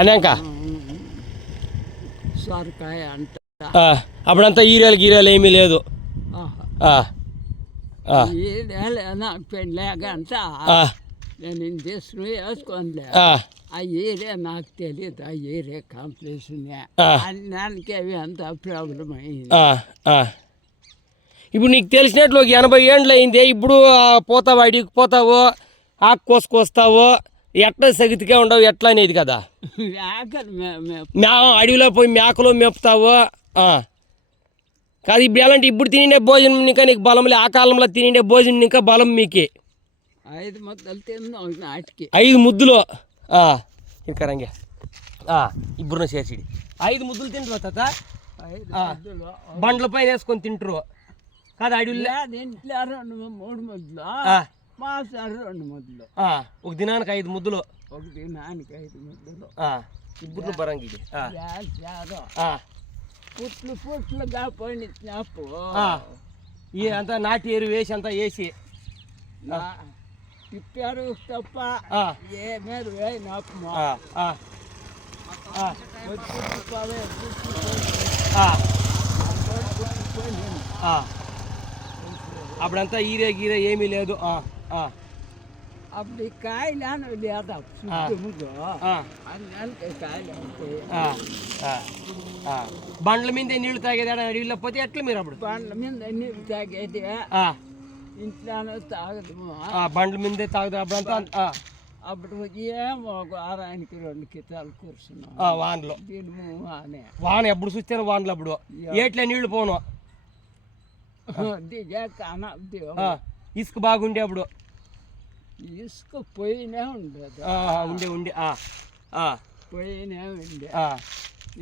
అనేక సొరకాయ అంట అప్పుడంతా ఈరేలు ఏమీ లేదు. నాకు పెళ్ళాక అంట నేను తీసుకుని వేసుకోలే. ఆ ఏరియా నాకు తెలియదు. ఆ ఏరియా కాంప్లెక్షన్ అన్నానికి అవి అంత ప్రాబ్లం అయింది. ఇప్పుడు నీకు తెలిసినట్లు ఒక 80 ఏండ్లు అయింది. ఇప్పుడు పోతావు, అడిగి పోతావు, ఆకు కోసుకొస్తావు, ఎట్లా సగితిగా ఉండవు ఎట్లా అనేది కదా. అడవిలో పోయి మేకలు మేపుతావు కాదు. ఇప్పుడు ఎలాంటి ఇప్పుడు తినే భోజనం ఇంకా నీకు బలం లే. ఆ కాలంలో తినే భోజనం ఇంకా బలం మీకే. 5 ముద్దలు తిన్నాం నాటికి. 5 ముద్దులు ఇంకా రంగే ఇప్పుడు చేసిడి 5 ముద్దులు తింటారు తాత. బండ్ల పైన వేసుకొని తింటారు కాదు. అడవిలో ఇంట్లో 2-3 ముద్దలు, మాసారు 2 ముద్దలు. ఒక దినానికి 5 ముద్దులు. ఒక దినానికి 5 ముద్దలు. ఇప్పుడు బరంగి పుట్లుగా పండించినప్పు అంతా నాటి ఎరువు వేసి అంతా వేసి తిప్పారు తప్ప ఏమేరు వేయినప్పు అప్పుడంతా గీరే ఏమీ లేదు. అప్పుడు కాయలు లేదా కాయలు బండ్ల మీద నీళ్లు తాగేది అడవిలో పోతే ఎట్లా మీరు అప్పుడు? బండ్ల మీద నీళ్ళు తాగేది ఇంట్లోనే తాగదు. బండ్ల మీదే తాగదు అప్పుడంతా. అప్పుడు ఏమో వారానికి 2 కితాలు కూర్చున్నాం వానలో. వాన ఎప్పుడు చూస్తాను వానలు అప్పుడు ఏట్లే నీళ్లు పోను. దిగా కాన ఇసుక బాగుండే అప్పుడు. ఇసుక పోయినే ఉండదు. ఉండే పోయినే ఉండే.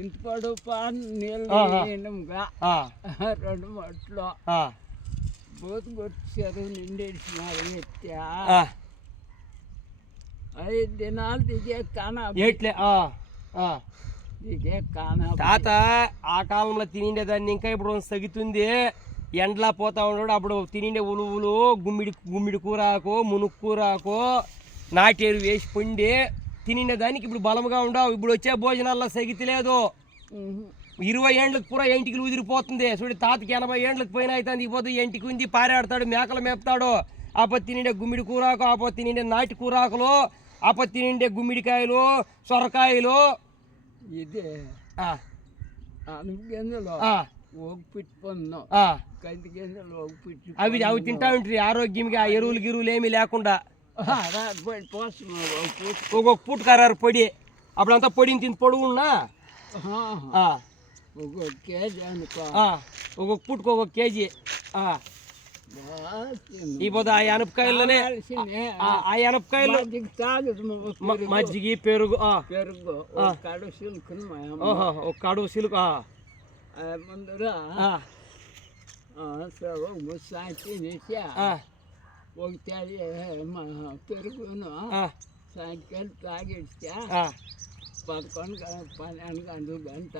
ఇంత పడుపు నీళ్ళు 2 మట్లు బోతు కొట్టి చెరువు నిండేసినారు. ఎత్తా 5 దినాలు దిగే కాన ఏట్లే దిగే కాన. తాత ఆ కాలంలో తినిండేదాన్ని ఇంకా ఇప్పుడు సగుతుంది. ఎండలా పోతా ఉన్నాడు అప్పుడు తినిండే ఉలువులు, గుమ్మిడి కూరాకు, మునుక్కు కూరాకు, నాటేరు వేసి పొండి తినిండే దానికి ఇప్పుడు బలంగా ఉండవు. ఇప్పుడు వచ్చే భోజనాల్లో సగితి లేదు. 20 ఏండ్లకు పూరా ఎంటికి ఉదిరిపోతుంది. చూడు తాతకి 80 ఏండ్లకు పోయినా అవుతుంది. ఈ పొద్దు ఎంటికి ఉంది పారాడతాడు, మేకలు మేపుతాడు. ఆపత్తి తినిండే గుమ్మిడి కూరాకు, ఆపత్తి తినిండే నాటి కూరాకులు, ఆపత్తి తినిండే గుమ్మిడికాయలు, సొరకాయలు. ఇదే గింజలు పెట్టుకున్నాం. కంది గింజలు అవి తింటా ఉంటాయి ఆరోగ్యంగా. ఎరువులు గిరువులు ఏమీ లేకుండా ఒక్కొక్క పూట కరారు పొడి. అప్పుడంతా పొడిని తిని పొడుగున్నా ఒక్కొక్క కేజీ అనుకో. ఒక్కొక్క పూటకు ఒక్కొక్క కేజీ. ఇప్పుడు ఆ ఎనపకాయల్లోనే ఎనపకాయలు మజ్జిగి పెరుగు ఒక కడుగు సిలుకు ముందర తినేసి ఒక పెరుగును సాయంకాలం తాగిస్తే 11-12 గంట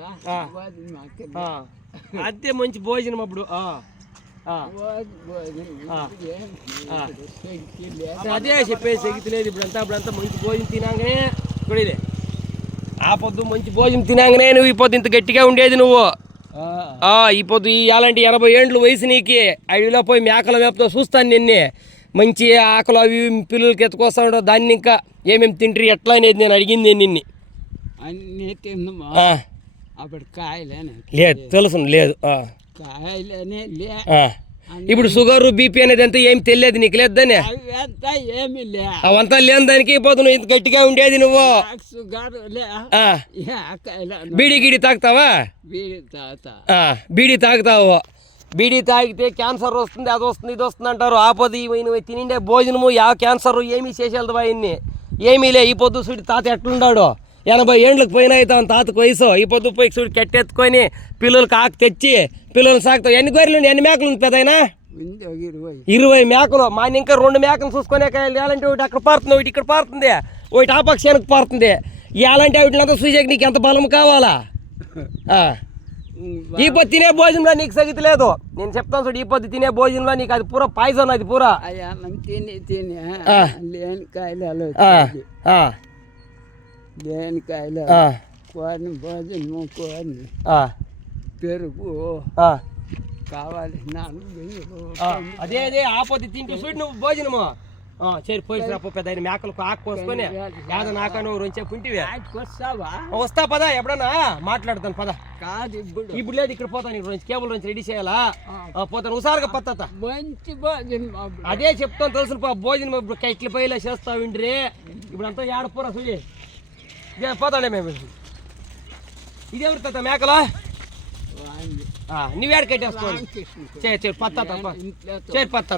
అదే మంచి భోజనం అప్పుడు. అదే చెప్పేసి శక్తి లేదు. అప్పుడంతా మంచి భోజనం తినాగానే కొడిలే. ఆ పొద్దు మంచి భోజనం తినాగానే నువ్వు ఈ పొద్దు ఇంత గట్టిగా ఉండేది నువ్వు. ఈ పొద్దు అలాంటి 80 ఏండ్లు వయసు నీకు. అడవిలో పోయి మేకల మేపుతో చూస్తాను నిన్నే. మంచి ఆకలి అవి పిల్లలకి ఎత్తుకొస్తా ఉండవు. దాన్ని ఇంకా ఏమేమి తింటారు ఎట్లా అనేది నేను అడిగింది నిన్ను. అన్నీ తిన్నామా అప్పుడు కాయలేనే లేదు తెలుసు లేదు. కాయలేనే లే. ఇప్పుడు షుగర్ బీపీ అనేది అంతా ఏమి తెలియదు నీకు లేదని. ఏమి లే అవంతా లేని దానికి పోతు నువ్వు ఇంత గట్టిగా ఉండేది నువ్వు. షుగర్ బీడీ గిడి తాగుతావా? బీడీ తాగుతావు. బీడీ తాగితే క్యాన్సర్ వస్తుంది, అది వస్తుంది, ఇది వస్తుంది అంటారు. ఆపద నువ్వు తినిండే భోజనము క్యాన్సర్ ఏమీ చేసేది ఆయన్ని ఏమీ లే. ఈ పొద్దు చూడు తాత ఎట్లున్నాడు. 80 ఏండ్లకు పోయినా అవుతాం తాతకు వయసు. ఈ పొద్దు పోయి చూడు కట్టెత్తుకొని పిల్లలకి ఆకు తెచ్చి పిల్లలు సాగుతావు. ఎన్ని గొర్రెలు ఎన్ని మేకలు పెద్దయినా? 20 మేకలు. మా ఇంకా 2 మేకలు చూసుకునే ఎలాంటి ఒకటి అక్కడ పారుతుంది, ఒకటి ఇక్కడ పారుతుంది, ఒకటి ఆ పక్షానికి పారుతుంది. ఎలాంటి వాటిలంతా చూసేకి నీకు ఎంత బలం కావాలా? ఈ పొద్దు తినే భోజనంలో నీకు సగితి లేదు. నేను చెప్తాను చూడు, ఈ పొద్దు తినే భోజనంలో నీకు అది పూరా పాయిజన్. అది పూరా దేనికాయలు ఆ, కోని భోజనము కోని ఆ, పెరుగు ఆ. కావాల్సిన బియ్యము అదే అదే ఆపోతే తింటూ చూడు నువ్వు భోజనము సరే పోయి రాపో పెద్ద ఆయన మేకలకు ఆకు కోసుకొని యాదో నాకను రెండుసేపు ఉంటివే వస్తావా వస్తా పదా ఎప్పుడన్నా మాట్లాడతాను పద కాదు ఇప్పుడు ఇప్పుడు లేదు ఇక్కడ పోతాను ఇక్కడ నుంచి కేబుల్ నుంచి రెడీ చేయాలా పోతాను హుషారుగా పత్తా మంచి భోజనం అప్పుడు. అదే చెప్తాను తెలుసు భోజనం ఇప్పుడు కైట్ల పైలా చేస్తావు ఇండ్రి ఇప్పుడు అంతా ఏడపోరా చూడి ఇదే పోతానే మేము ఇదే ఉడతా మేకలా వాంగి. నువ్వేడ కట్టేస్తావు రామకృష్ణ చేయి పత్తా ఇంట్లో చేయి పత్తా